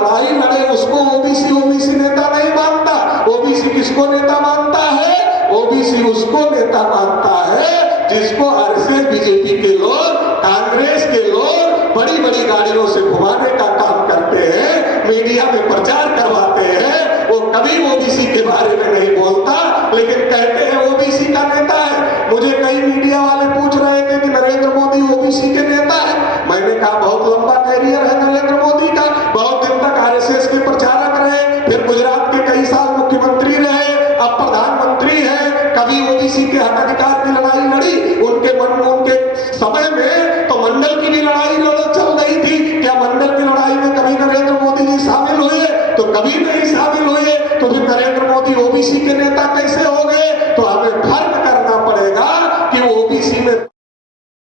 लड़ाई लड़े उसको ओबीसी नेता नहीं मानता। ओबीसी किसको नेता मानता है? ओबीसी उसको नेता मानता है जिसको आरएसएस बीजेपी के लोग, कांग्रेस के लोग बड़ी बड़ी गाड़ियों से घुमाने का काम करते हैं, मीडिया में प्रचार करवाते हैं। वो कभी ओबीसी के बारे में नहीं बोलता, लेकिन कहते हैं ओबीसी का नेता है। मुझे कई मीडिया वाले पूछ रहे थे कि नरेंद्र मोदी ओबीसी के नेता है। मैंने कहा बहुत लंबा कैरियर है नरेंद्र मोदी का, बहुत दिन तक आरएसएस के प्रचारक रहे, फिर गुजरात के कई साल मुख्यमंत्री रहे, अब प्रधानमंत्री है। कभी ओबीसी के हक अधिकार की लड़ाई लड़ी। उनके समय में तो मंडल की भी लड़ाई चल रही थी। क्या मंडल की लड़ाई में कभी नरेंद्र मोदी जी शामिल हुए? तो कभी नहीं शामिल हुए। तो फिर नरेंद्र मोदी ओबीसी के नेता कैसे हो गए? तो हमें फर्क करना पड़ेगा कि ओबीसी में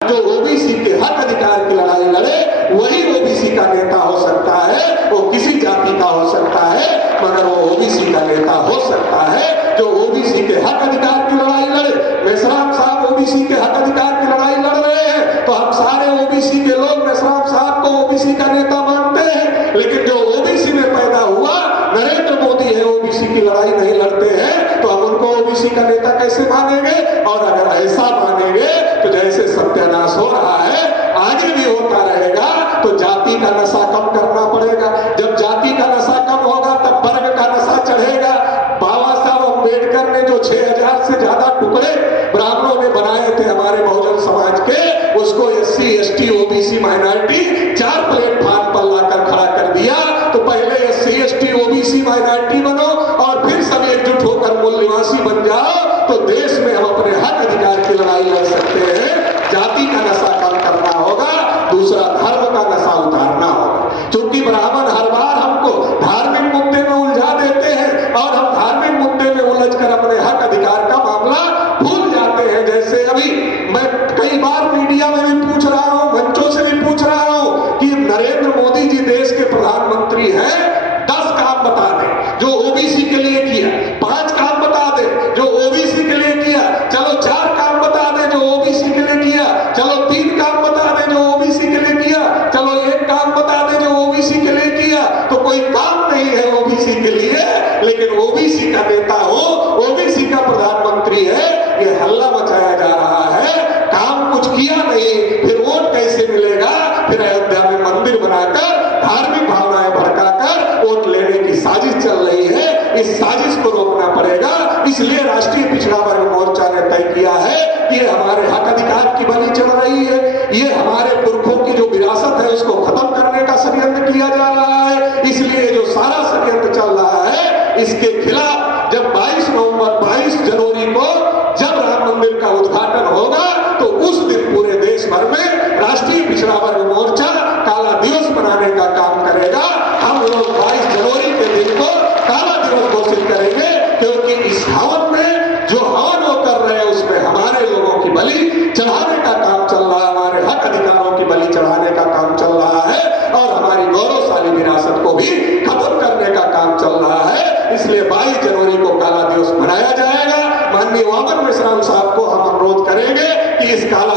जो ओबीसी के हक अधिकार की लड़ाई लड़े वही ओबीसी का नेता हो सकता है। वो किसी जाति का हो सकता है, मगर वो ओबीसी का नेता हो सकता है जो ओबीसी के हक अधिकार की लड़ाई लड़े। मेश्राम साहब ओबीसी के हक अधिकार की लड़ाई लड़ रहे हैं, तो हम सारे ओबीसी के लोग मेश्राम साहब को ओबीसी का नेता मानते हैं। लेकिन जो ओबीसी में पैदा हुआ नरेंद्र मोदी है, ओबीसी की लड़ाई नहीं लड़ते हैं, तो हम उनको ओबीसी का नेता कैसे मानेंगे? और अगर ऐसा मानेंगे तो जैसे सत्यानाश हो रहा है आगे भी होता रहेगा। तो जाति का नशा कम करना पड़ेगा। जब जाति का नशा कम होगा तब वर्ग का नशा चढ़ेगा। बाबा साहब अम्बेडकर ने जो 6000 से ज्यादा टुकड़े ब्राह्मणों ने बनाए थे हमारे बहुजन समाज के, उसको SC ST OBC minority 4 platform पर लाकर खड़ा कर दिया। तो पहले एससी एसटी ओबीसी माइनॉरिटी बनो और फिर सब एकजुट होकर मूल निवासी बन जाओ, तो देश में हम अपने हक अधिकार की लड़ाई लड़ सकते हैं। जाति का नशा कम करना होगा, दूसरा धर्म का नशा उतारना होगा। क्योंकि ब्राह्मण हर बार हमको धार्मिक मुद्दे में उलझा देते हैं और हम धार्मिक मुद्दे में उलझकर अपने हक अधिकार का मामला भूल जाते हैं। जैसे अभी मैं कई बार मीडिया में भी पूछ रहा हूं, मंचों से भी पूछ रहा हूं कि नरेंद्र मोदी जी देश के प्रधानमंत्री हैं, 10 काम बता दें जो ओबीसी के लिए किया, 5 काम बता दें जो ओबीसी के लिए किया, चलो 4 काम बता दें जो ओबीसी के लिए किया, चलो 3 काम बता दें जो ओबीसी के लिए किया, चलो 1 काम बता दें जो ओबीसी के लिए किया। तो कोई काम नहीं है ओबीसी के लिए, लेकिन ओबीसी का नेता हो, ओबीसी का प्रधानमंत्री है, ये हल्ला मचाया जा रहा है। काम कुछ किया नहीं, फिर वोट कैसे मिलेगा? फिर अयोध्या में मंदिर बनाकर धार्मिक भावनाएं भड़काकर वोट लेने की साजिश चल रही है। इस साजिश को रोकना पड़ेगा। इसलिए राष्ट्रीय पिछड़ा वर्ग मोर्चा ने तय किया है कि ये हमारे हक अधिकार की बलि चढ़ रही है, ये हमारे पुरखों की जो विरासत है उसको खत्म करने का षड्यंत्र किया जा रहा है। इसलिए जो सारा षड्यंत्र चल रहा है इसके खिलाफ जब 22 जनवरी को जब राम मंदिर का उद्घाटन होगा तो उस दिन पूरे देश भर में राष्ट्रीय पिछड़ा वर्ग मोर्चा काला दिवस मनाने का काम करेगा। हम लोग 22 जनवरी के दिन को काला दिवस घोषित करेंगे, क्योंकि इस हवन में जो हवन वो कर रहे हैं उसमें हमारे लोगों की बलि चढ़ाने का काम चल रहा है, हमारे हक अधिकारों की बलि चढ़ाने का काम चल रहा है और हमारी गौरवशाली विरासत को भी खत्म करने का काम चल रहा है। इसलिए 22 जनवरी को काला दिवस मनाया जाएगा। माननीय वामन मेश्राम साहब को हम अनुरोध करेंगे कि इस काला